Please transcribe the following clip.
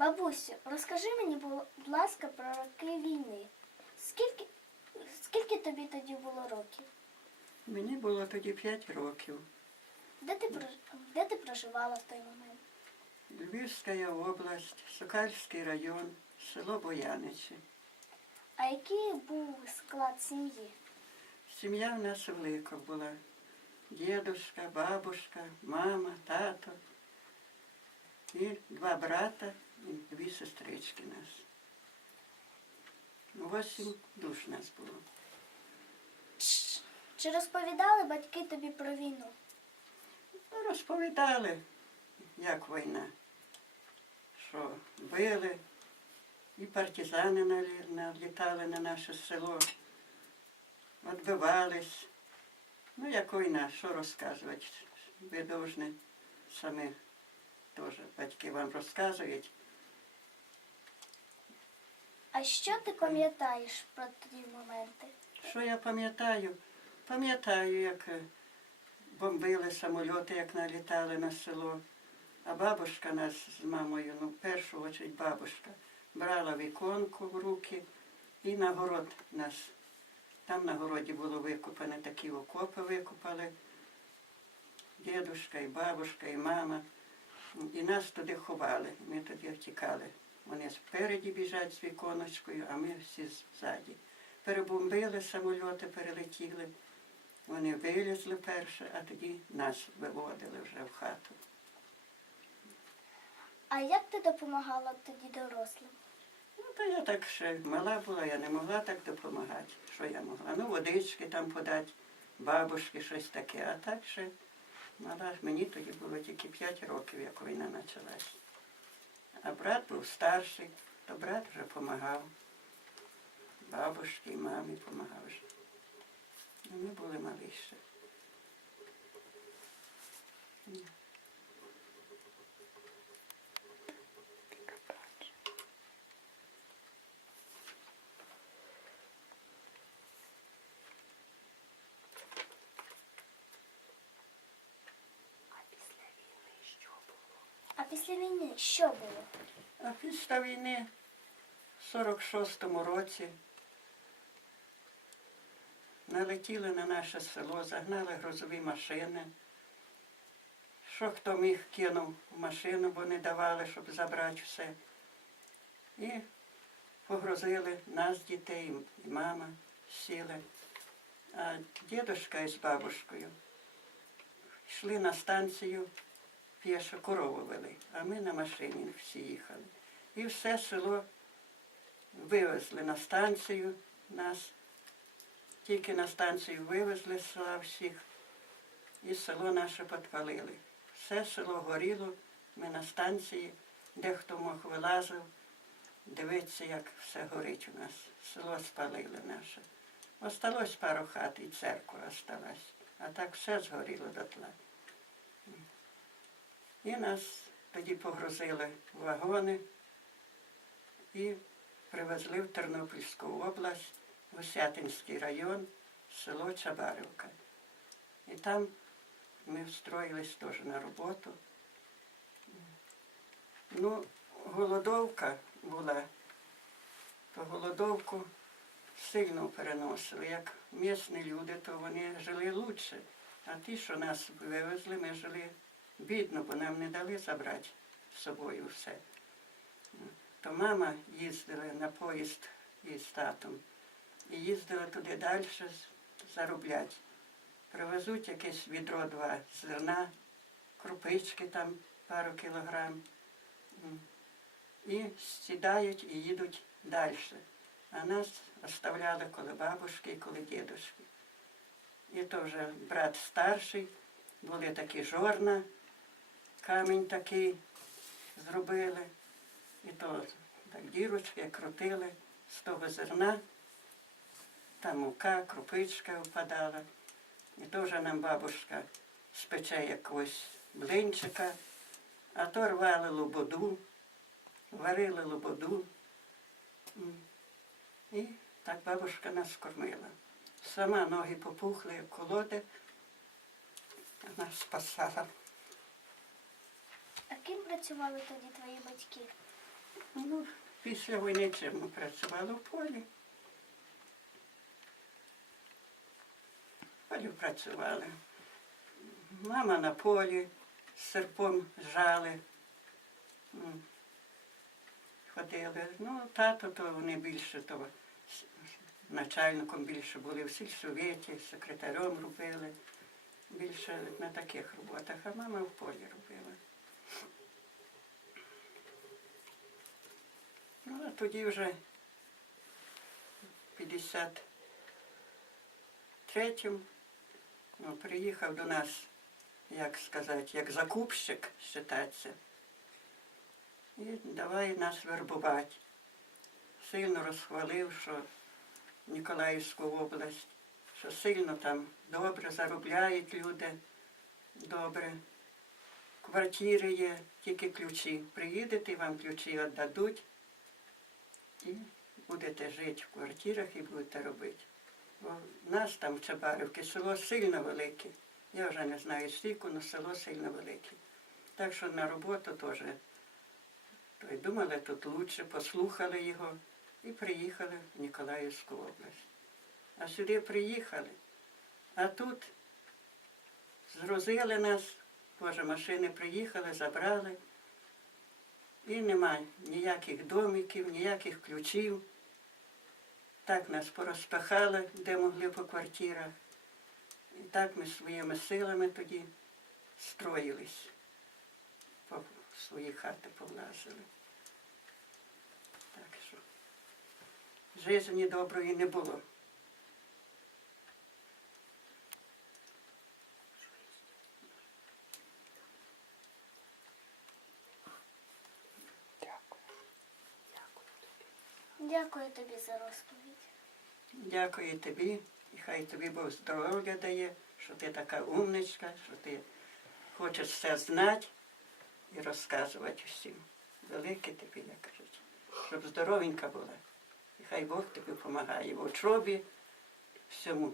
Бабусю, розкажи мені, будь ласка, про роки війни. Скільки, скільки тобі тоді було років? Мені було тоді 5 років. Де ти, де ти проживала в той момент? Львівська область, Сокальський район, село Бояничі. А який був склад сім'ї? Сім'я в нас велика була. Дідушка, бабушка, мама, тато. І два брата дві сестрички нас. Восім душ нас було. Чи розповідали батьки тобі про війну? Ну, Розповідали, як війна, що били, і партизани налі- налітали на наше село, відбивались. Ну, як війна, що розказувати? Ви повинні самі теж батьки вам розказують. А що ти пам'ятаєш про ті моменти? Що я пам'ятаю? Пам'ятаю, як е, бомбили самольоти, як налітали на село. А бабушка нас з мамою, ну, в першу очередь бабушка, брала віконку в руки і на город нас. Там на городі було викопане такі окопи викопали. Дідушка, і бабушка, і мама. І нас туди ховали. Ми тоді втікали. Вони спереді біжать з віконочкою, а ми всі ззаді. Перебомбили самольоти, перелетіли. Вони вилізли перше, а тоді нас виводили вже в хату. А як ти допомагала тоді дорослим? Ну, то я так ще мала була, я не могла так допомагати. Що я могла? Ну, водички там подати, бабушки, щось таке. А так ще мала. Мені тоді було тільки 5 років, як війна почалась. А брат був старший, то брат вже допомагав. Бабушці і мамі допомагав Ми були малі ще. Після війни що було? А після війни в 46-му році налетіли на наше село, загнали грузові машини. Що хто міг кинув в машину, бо не давали, щоб забрати все. І погрузили нас, дітей, і мама сіли. А дідушка із бабушкою йшли на станцію п'єше корову вели, а ми на машині всі їхали. І все село вивезли на станцію нас. Тільки на станцію вивезли з села всіх, і село наше підпалили. Все село горіло, ми на станції, дехто мог вилазив, дивитися, як все горить у нас. Село спалили наше. Осталось пару хат і церква осталась, а так все згоріло дотла. І нас тоді погрузили в вагони і привезли в Тернопільську область, в Осятинський район, село Чабарівка. І там ми встроїлись теж на роботу. Ну, голодовка була, то голодовку сильно переносили. Як місні люди, то вони жили лучше. А ті, що нас вивезли, ми жили бідно, бо нам не дали забрати з собою все. То мама їздила на поїзд із татом і їздила туди далі заробляти. Привезуть якесь відро два зерна, крупички там пару кілограм. І сідають і їдуть далі. А нас оставляли коли бабушки коли дідушки. І то вже брат старший, були такі жорна, камінь такий зробили. І то так дірочки крутили з того зерна, там мука, крупичка впадала. І вже нам бабушка спече якогось блинчика, а то рвали лободу, варили лободу. І так бабушка нас кормила. Сама ноги попухли, як колоди, а нас спасала. А ким працювали тоді твої батьки? Ну, після війни чим ми працювали в полі. В полі працювали. Мама на полі з серпом жали. Ходили. Ну, тато то вони більше то начальником більше були в сільсоветі, секретарем робили. Більше на таких роботах, а мама в полі робила. Ну, а тоді вже в 53-му ну, приїхав до нас, як сказати, як закупщик вважатися. І давай нас вербувати. Сильно розхвалив, що Ніколаївську область, що сильно там добре заробляють люди, добре. Квартири є, тільки ключі. Приїдете, вам ключі віддадуть і будете жити в квартирах і будете робити. Бо в нас там в Чабарівці село сильно велике. Я вже не знаю скільки, але село сильно велике. Так що на роботу теж. Думали, тут лучше, послухали його і приїхали в Ніколаївську область. А сюди приїхали, а тут згрузили нас, теж машини приїхали, забрали. І немає ніяких домиків, ніяких ключів. Так нас порозпахали, де могли по квартирах. І так ми своїми силами тоді строїлись, по свої хати повлазили. Так що житті доброї не було. Дякую тобі за розповідь. Дякую тобі, і хай тобі Бог здоров'я дає, що ти така умничка, що ти хочеш все знати і розказувати всім. Велике тобі, я кажу, щоб здоровенька була. І хай Бог тобі допомагає в учобі, всьому.